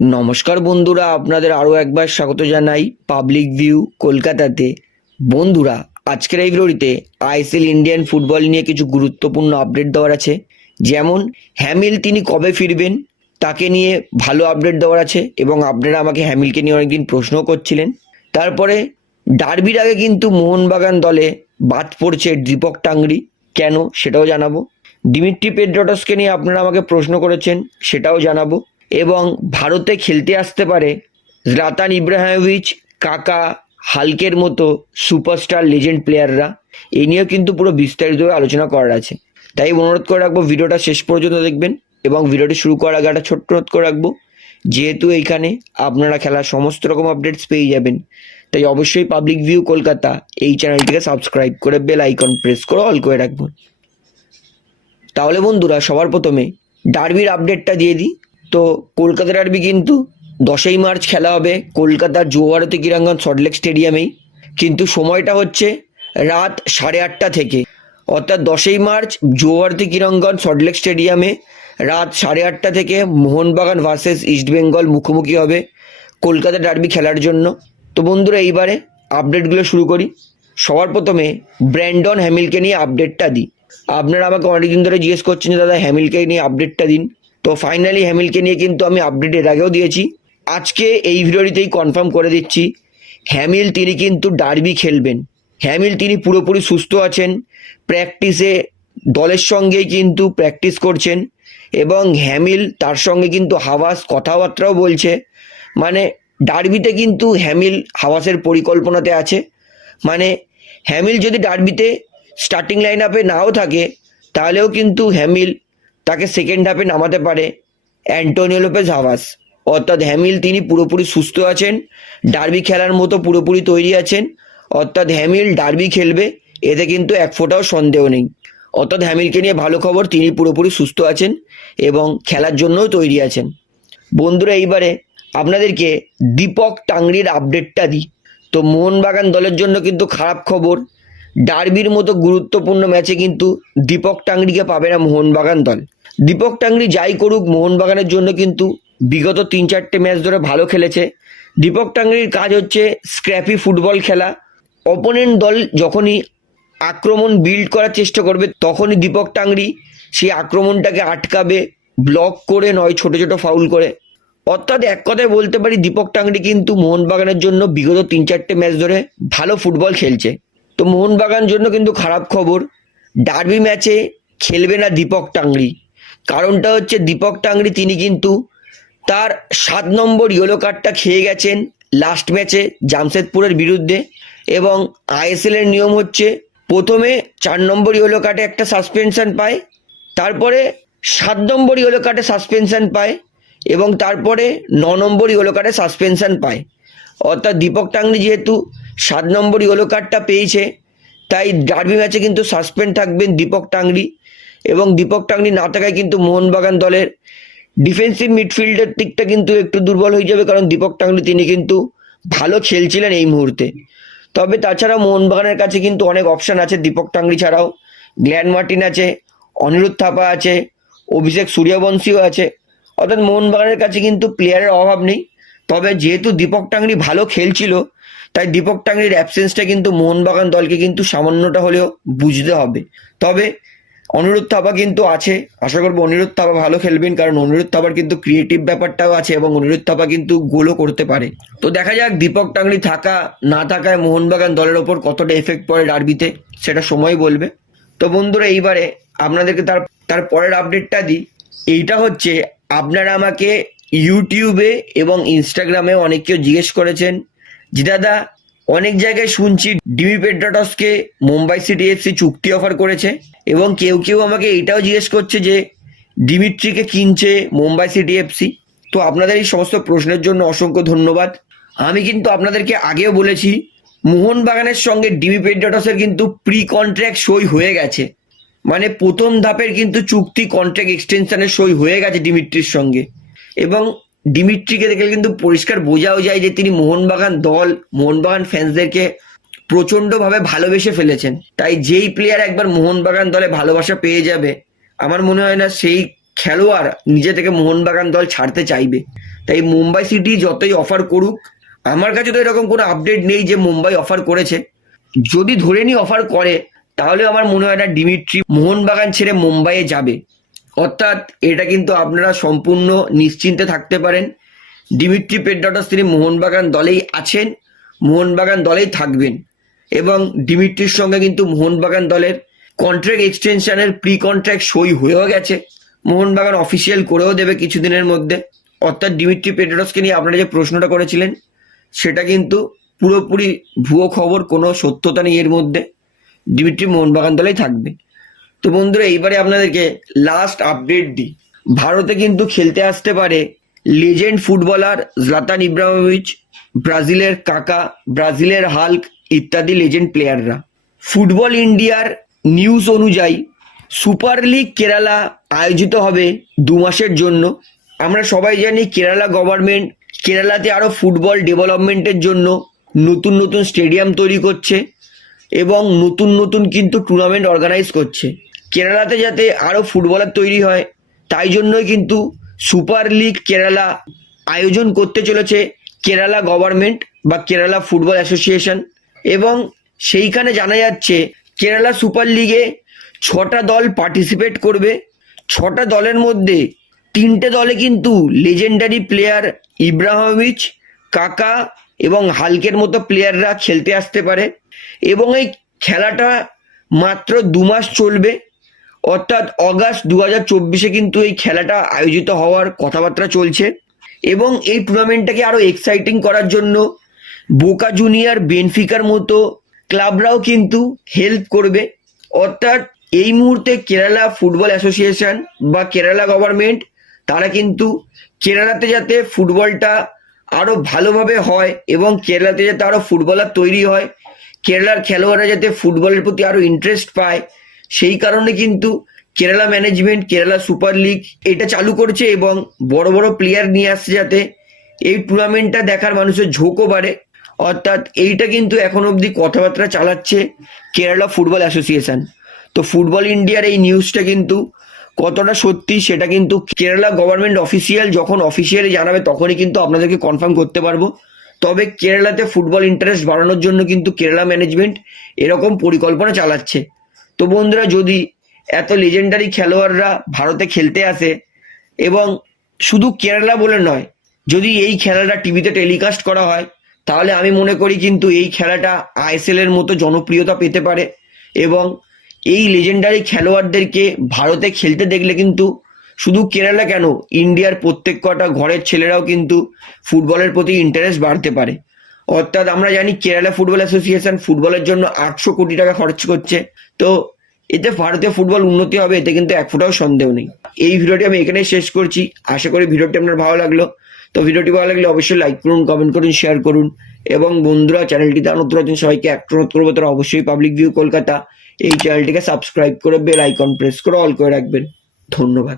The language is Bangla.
নমস্কার বন্ধুরা, আপনাদের আরও একবার স্বাগত জানাই পাবলিক ভিউ কলকাতাতে। বন্ধুরা, আজকের এই ভিডিওটিতে আইএসএল ইন্ডিয়ান ফুটবল নিয়ে কিছু গুরুত্বপূর্ণ আপডেট দেওয়ার আছে। যেমন হ্যামিল তিনি কবে ফিরবেন, তাকে নিয়ে ভালো আপডেট দেওয়ার আছে এবং আপনারা আমাকে হ্যামিলকে নিয়ে অনেকদিন প্রশ্ন করছিলেন। তারপরে ডার্বির আগে কিন্তু মোহনবাগান দলে বাদ পড়ছে দীপক টাংরি। কেন? সেটাও জানাব। দিমিত্রি পেড্রটসকে নিয়ে আপনারা আমাকে প্রশ্ন করেছেন, সেটাও জানাব। এবং ভারতে খেলতে আসতে পারে জলাতান ইব্রাহিমোভিচ, কাকা, হালকের মতো সুপারস্টার লেজেন্ড প্লেয়াররা। এই নিয়েও কিন্তু পুরো বিস্তারিতভাবে আলোচনা করার আছে। তাই অনুরোধ করে রাখব ভিডিওটা শেষ পর্যন্ত দেখবেন এবং ভিডিওটি শুরু করার আগে একটা ছোট্ট অনুরোধ করে রাখব। যেহেতু এইখানে আপনারা খেলার সমস্ত রকম আপডেটস পেয়ে যাবেন, তাই অবশ্যই পাবলিক ভিউ কলকাতা এই চ্যানেলটিকে সাবস্ক্রাইব করে বেল আইকন প্রেস করে অল করে রাখবেন। তাহলে বন্ধুরা, সবার প্রথমে ডার্বির আপডেটটা দিয়ে দিই। তো কলকাতা ডার্বি কিন্তু দশই মার্চ খেলা হবে কলকাতার যুবভারতী ক্রীড়াঙ্গন সল্টলেক স্টেডিয়ামেই। কিন্তু সময়টা হচ্ছে রাত সাড়ে আটটা থেকে। অর্থাৎ দশই মার্চ যুবভারতী ক্রীড়াঙ্গন সল্টলেক স্টেডিয়ামে রাত সাড়ে আটটা থেকে মোহনবাগান ভার্সেস ইস্টবেঙ্গল মুখোমুখি হবে কলকাতা ডার্বি খেলার জন্য। তো বন্ধুরা, এইবারে আপডেটগুলো শুরু করি। সবার প্রথমে ব্র্যান্ডন হ্যামিলকে নিয়ে আপডেটটা দিই। আপনারা আমাকে অনেকদিন ধরে জিজ্ঞেস করছেন যে, দাদা, হ্যামিলকে নিয়ে আপডেটটা দিন। তো ফাইনালি হ্যামিলকে নিয়ে কিন্তু আমি আপডেট এর আগেও দিয়েছি। আজকে এই ভিডিওটিতেই কনফার্ম করে দিচ্ছি হ্যামিল তিনি কিন্তু ডার্বি খেলবেন। হ্যামিল তিনি পুরোপুরি সুস্থ আছেন প্র্যাকটিসে দলের সঙ্গেই কিন্তু প্র্যাকটিস করছেন এবং হ্যামিল তার সঙ্গে কিন্তু হাওয়াস কথাবার্তাও বলছে। মানে ডার্বিতে কিন্তু হ্যামিল হাওয়াসের পরিকল্পনাতে আছে। মানে হ্যামিল যদি ডার্বিতে স্টার্টিং লাইন আপে নাও থাকে, তাহলেও কিন্তু হ্যামিল তাকে সেকেন্ড হাফে নামাতে পারে। অ্যান্টোনিও লোপেজ হাওয়াস অর্থাৎ হ্যামিল তিনি পুরোপুরি সুস্থ আছেন ডার্বি খেলার মতো পুরোপুরি তৈরি আছেন, অর্থাৎ হ্যামিল ডার্বি খেলবে, এতে কিন্তু এক ফোঁটাও সন্দেহ নেই। অর্থাৎ হ্যামিলকে নিয়ে ভালো খবর, তিনি পুরোপুরি সুস্থ আছেন এবং খেলার জন্যও তৈরি আছেন। বন্ধুরা, এইবারে আপনাদেরকে দীপক টাংরির আপডেটটা দিই। তো মোহনবাগান দলের জন্য কিন্তু খারাপ খবর ডার্বির মতো গুরুত্বপূর্ণ ম্যাচে কিন্তু দীপক টাংরিকে পাবে না মোহনবাগান দল। দীপক টাংরি যাই করুক, মোহনবাগানের জন্য কিন্তু বিগত তিন চারটে ম্যাচ ধরে ভালো খেলেছে। দীপক টাংরির কাজ হচ্ছে স্ক্র্যাপি ফুটবল খেলা। অপোনেন্ট দল যখনই আক্রমণ বিল্ড করার চেষ্টা করবে, তখনই দীপক টাংরি সেই আক্রমণটাকে আটকাবে ব্লক করে, নয় ছোট ছোট ফাউল করে। অর্থাৎ এক কথায় বলতে পারি, দীপক টাংরি কিন্তু মোহনবাগানের জন্য বিগত তিন চারটে ম্যাচ ধরে ভালো ফুটবল খেলছে। তো মোহনবাগান জন্য কিন্তু খারাপ খবর ডার্বি ম্যাচে খেলবে না দীপক টাংরি। কারণটা হচ্ছে দীপক টাংরি, তিনি কিন্তু তার সাত নম্বর ইয়েলো কার্ডটা খেয়ে গেছেন লাস্ট ম্যাচে জামশেদপুরের বিরুদ্ধে এবং আইএসএল এর নিয়ম হচ্ছে প্রথমে চার নম্বর ইয়েলো কার্ডে একটা সাসপেনশন পায়, তারপরে সাত নম্বর ইয়েলো কার্ডে সাসপেনশন পায় এবং তারপরে ন নম্বর ইয়েলো কার্ডে সাসপেনশন পায়। অর্থাৎ দীপক টাংরি যেহেতু সাত নম্বর ইয়েলো কার্ডটা পেয়েছে, তাই ডার্বি ম্যাচে কিন্তু সাসপেন্ড থাকবেন দীপক টাংরি। এবং দীপক টাংরি না থাকায় কিন্তু মোহনবাগান দলের ডিফেন্সিভ মিডফিল্ডের দিকটা কিন্তু একটু দুর্বল হয়ে যাবে, কারণ দীপক টাংরি তিনি কিন্তু ভালো খেলছিলেন এই মুহূর্তে। তবে তাছাড়া মোহনবাগানের কাছে কিন্তু অনেক অপশন আছে, দীপক টাংরি ছাড়াও গ্ল্যান মার্টিন আছে, অনিরুদ্ধ থাপা আছে, অভিষেক সূর্যবংশীও আছে। অর্থাৎ মোহনবাগানের কাছে কিন্তু প্লেয়ারের অভাব নেই। তবে যেহেতু দীপক টাংরি ভালো খেলছিল, তাই দীপক টাংরির অ্যাবসেন্সটা কিন্তু মোহনবাগান দলকে কিন্তু সামান্যটা হলেও বুঝতে হবে। তবে অনিরুদ্ধ থাপা কিন্তু আছে। আশা করব অনিরুদ্ধ থাপা ভালো খেলবেন, কারণ অনিরুদ্ধ থাপার কিন্তু ক্রিয়েটিভ ব্যাপারটাও আছে এবং অনিরুদ্ধ থাপা কিন্তু গোলও করতে পারে। তো দেখা যাক দীপক টাংরি থাকা, না থাকায় মোহনবাগান দলের ওপর কতটা এফেক্ট পড়ে ডার্বিতে সেটা সময় বলবে। তো বন্ধুরা, এইবারে আপনাদেরকে তার তার পরের আপডেটটা দিই। এইটা হচ্ছে, আপনারা আমাকে ইউটিউবে এবং ইনস্টাগ্রামে অনেক কেউ জিজ্ঞেস করেছেন যে দাদা অনেক জায়গায় শুনছি ডিমি পেড্রাটসকে মুম্বাই সিটি এফসি চুক্তি অফার করেছে এবং কেউ কেউ আমাকে এটাও জিজ্ঞেস করছে যে ডিমিট্রিকে কিনছে মুম্বাই সিটি এফসি তো আপনাদের এই সমস্ত প্রশ্নের জন্য অসংখ্য ধন্যবাদ। আমি কিন্তু আপনাদেরকে আগেও বলেছি, মোহনবাগানের সঙ্গে ডিমি পেড্রাটসের কিন্তু প্রি কন্ট্রাক্ট সই হয়ে গেছে। মানে প্রথম ধাপের কিন্তু চুক্তি কন্ট্রাক্ট এক্সটেনশনের সই হয়ে গেছে ডিমিট্রির সঙ্গে। এবং ডিমিট্রিকে দেখে কিন্তু পরিষ্কার বোঝাও যায় যে তিনি মোহনবাগান দল, মোহনবাগান ফ্যান্সদেরকে প্রচণ্ডভাবে ভালোবেসে ফেলেছেন। তাই যেই প্লেয়ার একবার মোহনবাগান দলে ভালোবাসা পেয়ে যাবে, আমার মনে হয় না সেই খেলোয়াড় নিজে থেকে মোহনবাগান দল ছাড়তে চাইবে। তাই মুম্বাই সিটি যতই অফার করুক, আমার কাছে তো এরকম কোনো আপডেট নেই যে মুম্বাই অফার করেছে। যদি ধরে নি অফার করে, তাহলে আমার মনে হয় না ডিমিট্রি মোহনবাগান ছেড়ে মুম্বাইয়ে যাবে। অর্থাৎ এটা কিন্তু আপনারা সম্পূর্ণ নিশ্চিন্তে থাকতে পারেন। ডিমিট্রি পেড্রাটস তিনি মোহনবাগান দলেই আছেন, মোহনবাগান দলেই থাকবেন এবং ডিমিট্রির সঙ্গে কিন্তু মোহনবাগান দলের কন্ট্রাক্ট এক্সটেনশনের প্রি কন্ট্রাক্ট সই হয়েও গেছে। মোহনবাগান অফিসিয়াল করেও দেবে কিছুদিনের মধ্যে। অর্থাৎ ডিমিট্রি পেড্রাটসকে নিয়ে আপনারা যে প্রশ্নটা করেছিলেন, সেটা কিন্তু পুরোপুরি ভুয়ো খবর, কোনো সত্যতা নেই এর মধ্যে। ডিমিট্রি মোহনবাগান দলেই থাকবে। তো বন্ধুরা, এইবারে আপনাদেরকে লাস্ট আপডেট দিই। ভারতে কিন্তু খেলতে আসতে পারে লেজেন্ড ফুটবলার জলাতান ইব্রাহিমোভিচ ব্রাজিলের কাকা, ব্রাজিলের হাল্ক ইত্যাদি লেজেন্ড প্লেয়াররা ফুটবল ইন্ডিয়ার নিউজ অনুযায়ী সুপার লিগ কেরালা আয়োজিত হবে দু মাসের জন্য। আমরা সবাই জানি কেরালা গভর্নমেন্ট কেরালাতে আরও ফুটবল ডেভেলপমেন্টের জন্য নতুন নতুন স্টেডিয়াম তৈরি করছে এবং নতুন নতুন কিন্তু টুর্নামেন্ট অর্গানাইজ করছে। কেরালাতে যাতে আরও ফুটবলার তৈরি হয়, তাই জন্যই কিন্তু সুপার লিগ কেরালা আয়োজন করতে চলেছে কেরালা গভর্নমেন্ট বা কেরালা ফুটবল অ্যাসোসিয়েশন। এবং সেইখানে জানা যাচ্ছে, কেরালা সুপার লিগে ছটা দল পার্টিসিপেট করবে। ছটা দলের মধ্যে তিনটে দলে কিন্তু লেজেন্ডারি প্লেয়ার ইব্রাহিমিচ কাকা এবং হালকের মতো প্লেয়াররা খেলতে আসতে পারে। এবং এই খেলাটা মাত্র দু মাস চলবে। অর্থাৎ অগাস্ট দু হাজার চব্বিশে কিন্তু এই খেলাটা আয়োজিত হওয়ার কথাবার্তা চলছে। এবং এই টুর্নামেন্টটাকে আরও এক্সাইটিং করার জন্য বোকা জুনিয়র বেনফিকার মতো ক্লাবরাও কিন্তু হেল্প করবে। অর্থাৎ এই মুহূর্তে কেরালা ফুটবল অ্যাসোসিয়েশন বা কেরালা গভর্নমেন্ট তারা কিন্তু কেরালাতে যাতে ফুটবলটা আরও ভালোভাবে হয় এবং কেরালাতে যাতে আরও ফুটবলার তৈরি হয় কেরালার খেলোয়াড়রা যাতে ফুটবলের প্রতি আরও ইন্টারেস্ট পায় সেই কারণে কিন্তু Kerala management Kerala super league এটা চালু করছে এবং বড় বড় প্লেয়ার নিয়ে আসছে যাতে এই টুর্নামেন্টটা দেখার মানুষের ঝোঁকও বাড়ে। অর্থাৎ এইটা কিন্তু এখন অবধি কথাবার্তা চালাচ্ছে কেরালা ফুটবল অ্যাসোসিয়েশন তো ফুটবল ইন্ডিয়ার এই নিউজটা কিন্তু কতটা সত্যি সেটা কিন্তু কেরালা গভর্নমেন্ট অফিসিয়াল যখন অফিসিয়ালি জানাবে তখনই কিন্তু আপনাদেরকে কনফার্ম করতে পারব। তবে কেরালাতে ফুটবল ইন্টারেস্ট বাড়ানোর জন্য কিন্তু কেরালা ম্যানেজমেন্ট এরকম পরিকল্পনা চালাচ্ছে। তো বন্ধুরা, যদি এত লেজেন্ডারি খেলোয়াড়রা ভারতে খেলতে আসে এবং শুধু কেরালা বলে নয়, যদি এই খেলাটা টিভিতে টেলিকাস্ট করা হয়, তাহলে আমি মনে করি কিন্তু এই খেলাটা আইএসএল এর মতো জনপ্রিয়তা পেতে পারে এবং এই লেজেন্ডারি খেলোয়াড়দেরকে ভারতে খেলতে দেখলে কিন্তু শুধু কেরালা কেন ইন্ডিয়ার প্রত্যেক কটা ঘরের ছেলেরাও কিন্তু ফুটবলের প্রতি ইন্টারেস্ট বাড়তে পারে। অর্থাৎ আমরা জানি কেরালা ফুটবল অ্যাসোসিয়েশন ফুটবলের জন্য আটশো কোটি টাকা খরচ করছে। তো এতে ভারতীয় ফুটবল উন্নতি হবে, এতে কিন্তু এক ফোঁটাও সন্দেহ নেই। এই ভিডিওটি আমি এখানেই শেষ করছি। আশা করি ভিডিওটি আপনার ভালো লাগল। তো ভিডিওটি ভালো লাগলে অবশ্যই লাইক করুন কমেন্ট করুন শেয়ার করুন। এবং বন্ধুরা চ্যানেলটিতে নতুন নতুন সবাইকে একটা অনুরোধ করব, তারা অবশ্যই পাবলিক ভিউ কলকাতা এই চ্যানেলটিকে সাবস্ক্রাইব করে বেল আইকন প্রেস করে অল করে রাখবেন। ধন্যবাদ।